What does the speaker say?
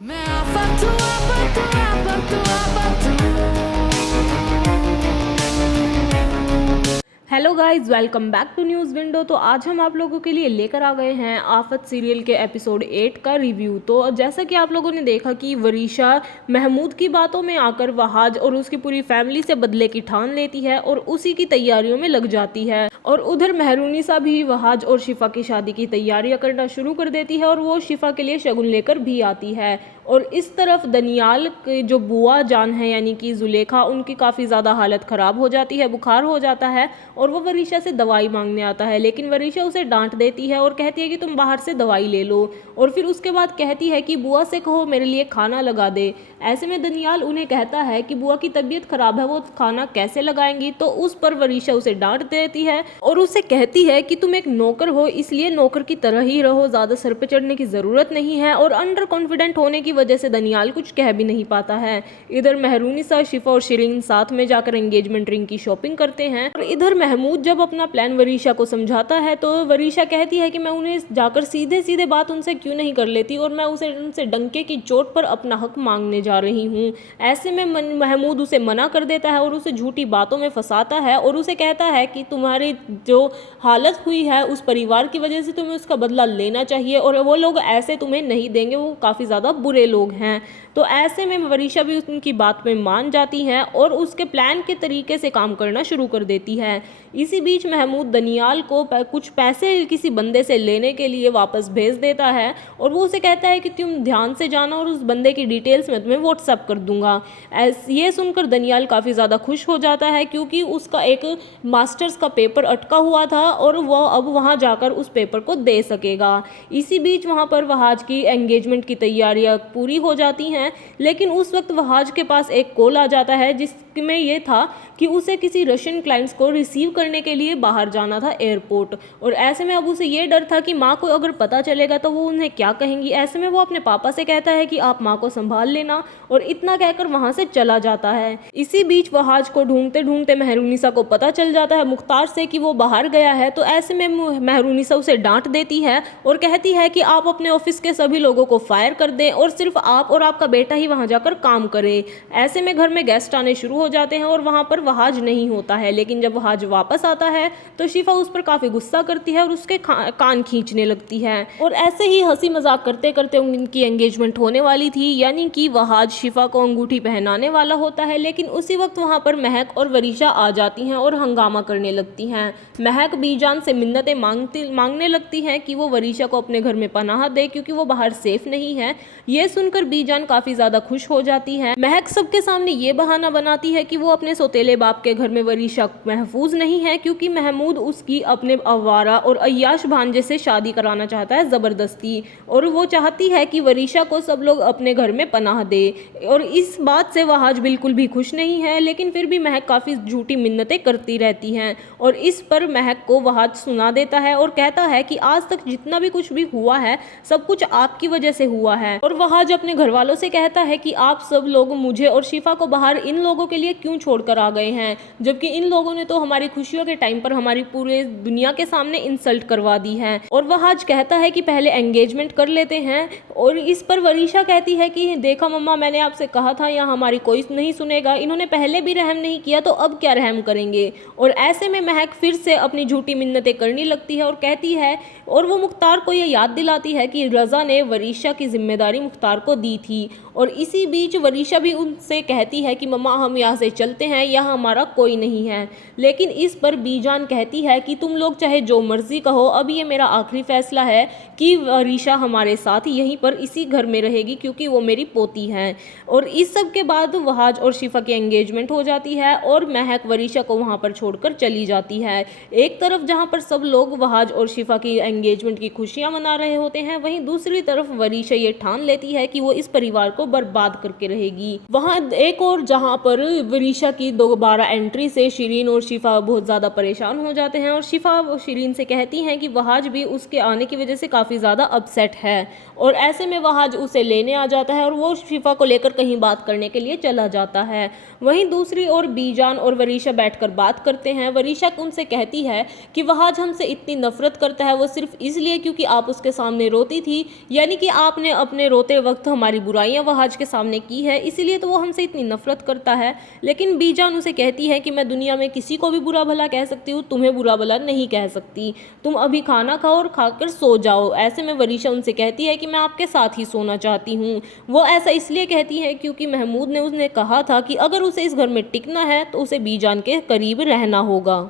मैं hello guys, welcome back to News Window. तो आज हम आप लोगों के लिए लेकर आ गए हैं आफत सीरियल के एपिसोड 8 का रिव्यू। तो जैसा कि आप लोगों ने देखा कि वरीशा महमूद की बातों में आकर वहाज और उसकी पूरी फैमिली से बदले की ठान लेती है और उसी की तैयारियों में लग जाती है। और उधर मेहरूनिसा भी वहाज और शिफा की शादी की तैयारियां करना शुरू कर देती है और वो शिफा के लिए शगुन लेकर भी आती है। और इस तरफ दनियाल के जो बुआ जान है यानी कि जुलेखा, उनकी काफ़ी ज़्यादा हालत ख़राब हो जाती है, बुखार हो जाता है और वो वरीशा से दवाई मांगने आता है। लेकिन वरीशा उसे डांट देती है और कहती है कि तुम बाहर से दवाई ले लो। और फिर उसके बाद कहती है कि बुआ से कहो मेरे लिए खाना लगा दे। ऐसे में दनियाल उन्हें कहता है कि बुआ की तबीयत खराब है, वो खाना कैसे लगाएंगी। तो उस पर वरीशा उसे डांट देती है और उसे कहती है कि तुम एक नौकर हो, इसलिए नौकर की तरह ही रहो, ज़्यादा सर पे चढ़ने की ज़रूरत नहीं है। और अंडर कॉन्फिडेंट होने की वजह से दनियाल कुछ कह भी नहीं पाता है। इधर मेहरूनिसा, शिफा और शिरीन साथ में जाकर एंगेजमेंट रिंग की शॉपिंग करते हैं। और इधर महमूद जब अपना प्लान वरीशा को समझाता है तो वरीशा कहती है कि मैं उन्हें जाकर सीधे सीधे बात उनसे क्यों नहीं कर लेती और मैं उनसे डंके की चोट पर अपना हक मांगने जा रही हूँ। ऐसे में महमूद उसे मना कर देता है और उसे झूठी बातों में फंसाता है और उसे कहता है कि तुम्हारी जो हालत हुई है उस परिवार की वजह से तुम्हें उसका बदला लेना चाहिए और वो लोग ऐसे तुम्हें नहीं देंगे, वो काफ़ी ज़्यादा बुरे लोग हैं। तो ऐसे में वरीशा भी उनकी बात में मान जाती हैं और उसके प्लान के तरीके से काम करना शुरू कर देती है। इसी बीच महमूद दनियाल को कुछ पैसे किसी बंदे से लेने के लिए वापस भेज देता है और वो उसे कहता है कि तुम ध्यान से जाना और उस बंदे की डिटेल्स मैं तुम्हें व्हाट्सएप कर दूंगा। ये सुनकर दनियाल काफ़ी ज़्यादा खुश हो जाता है क्योंकि उसका एक मास्टर्स का पेपर अटका हुआ था और वह अब वहाँ जाकर उस पेपर को दे सकेगा। इसी बीच वहाँ पर वहाज की एंगेजमेंट की तैयारियाँ पूरी हो जाती हैं। लेकिन उस वक्त वहाज के पास एक कॉल आ जाता है जिसमें यह था कि उसे किसी रशियन क्लाइंट्स को रिसीव करने के लिए बाहर जाना था एयरपोर्ट। और ऐसे में अब उसे ये डर था कि माँ को अगर पता चलेगा तो वो उन्हें क्या कहेंगी। ऐसे में वो अपने पापा से कहता है कि आप माँ को संभाल लेना और इतना कहकर वहाँ से चला जाता है। इसी बीच वहाज को ढूंढते ढूंढते मेहरूनिसा को पता चल जाता है मुख्तार से कि वो बाहर गया है। तो ऐसे में मेहरूनिसा उसे डांट देती है और कहती है कि आप अपने ऑफिस के सभी लोगों को फायर कर दें और सिर्फ आप और आपका बेटा ही वहाँ जाकर काम करे। ऐसे में घर में गेस्ट आने शुरू हो जाते हैं और वहाँ पर वहाज नहीं होता है। लेकिन जब वहाज वापस आता है तो शिफा उस पर काफ़ी गुस्सा करती है और उसके कान खींचने लगती है। और ऐसे ही हंसी मजाक करते करते उनकी एंगेजमेंट होने वाली थी, यानी कि वहाज शिफा को अंगूठी पहनाने वाला होता है। लेकिन उसी वक्त वहाँ पर महक और वरीशा आ जाती हैं और हंगामा करने लगती हैं। महक बीजान से मिन्नतें मांगने लगती हैं कि वो वरीशा को अपने घर में पनाह दे क्योंकि वो बाहर सेफ नहीं है। ये सुनकर बीजान काफ़ी ज़्यादा खुश हो जाती है। महक सबके सामने ये बहाना बनाती है कि वो अपने सौतेले बाप के घर में वरीशा महफूज नहीं है क्योंकि महमूद उसकी अपने अवारा और अय्याश भांजे से शादी कराना चाहता है ज़बरदस्ती। और वो चाहती है कि वरीशा को सब लोग अपने घर में पनाह दे। और इस बात से वहाज बिल्कुल भी खुश नहीं है। लेकिन फिर भी महक काफ़ी झूठी मिन्नतें करती रहती हैं और इस पर महक को वहाज सुना देता है और कहता है कि आज तक जितना भी कुछ भी हुआ है सब कुछ आपकी वजह से हुआ है। और वहाज अपने घर वालों से कहता है कि आप सब लोग मुझे और शिफा को बाहर इन लोगों के लिए क्यों छोड़कर आ गए हैं, जबकि इन लोगों ने तो हमारी खुशियों के टाइम पर हमारी पूरे दुनिया के सामने इंसल्ट करवा दी है। और वहाज कहता है कि पहले एंगेजमेंट कर लेते हैं। और इस पर वरीशा कहती है कि देखा मम्मा, मैंने आपसे कहा था यहाँ हमारी कोई नहीं सुनेगा, इन्होंने पहले भी रहम नहीं किया तो अब क्या रहम करेंगे। और ऐसे में महक फिर से अपनी झूठी मिन्नतें करने लगती है और कहती है और वो मुख्तार को ये याद दिलाती है कि रज़ा ने वरीशा की जिम्मेदारी मुख्तार को दी थी। और इसी बीच वरीशा भी उनसे कहती है कि मम्मा हम यहाँ से चलते हैं, यहाँ हमारा कोई नहीं है। लेकिन इस पर बीजान कहती है कि तुम लोग चाहे जो मर्जी कहो, अब ये मेरा आखिरी फैसला है कि वरीशा हमारे साथ यहीं पर इसी घर में रहेगी क्योंकि वो मेरी पोती है। और इस सब के बाद वहाज और शिफा की एंगेजमेंट हो जाती है और महक वरीशा को वहाँ पर छोड़कर चली जाती है। एक तरफ जहाँ पर सब लोग वहाज और शिफा की एंगेजमेंट की खुशियाँ मना रहे होते हैं, वहीं दूसरी तरफ वरीशा ये ठान लेती है कि वो इस परिवार को बर्बाद करके रहेगी। वहाँ एक और जहाँ पर वरीशा की दोबारा एंट्री से शिरीन और शिफा बहुत ज़्यादा परेशान हो जाते हैं और शिफा शिरीन से कहती हैं कि वहाज भी उसके आने की वजह से काफ़ी ज़्यादा अपसेट है और ऐसे में वहाज उसे लेने आ जाता है और वो शिफा को लेकर कहीं बात करने के लिए चला जाता है। वहीं दूसरी ओर बीजान और वरीशा बैठकर बात करते हैं। वरीशा उनसे कहती है कि वहाज हमसे इतनी नफरत करता है वो सिर्फ इसलिए क्योंकि आप उसके सामने रोती थी, यानी कि आपने अपने रोते वक्त हमारी बुराइयां वहाज के सामने की है, इसीलिए तो वो हमसे इतनी नफरत करता है। लेकिन बीजान उसे कहती है कि मैं दुनिया में किसी को भी बुरा भला कह सकती हूँ, तुम्हें बुरा भला नहीं कह सकती, तुम अभी खाना खाओ और खाकर सो जाओ। ऐसे में वरीशा उनसे कहती है कि मैं आपके साथ ही सोना चाहती हूँ। वो ऐसा इसलिए कहती है क्योंकि महमूद ने उसने कहा था कि अगर उसे इस घर में टिकना है तो उसे बीजान के करीब रहना होगा।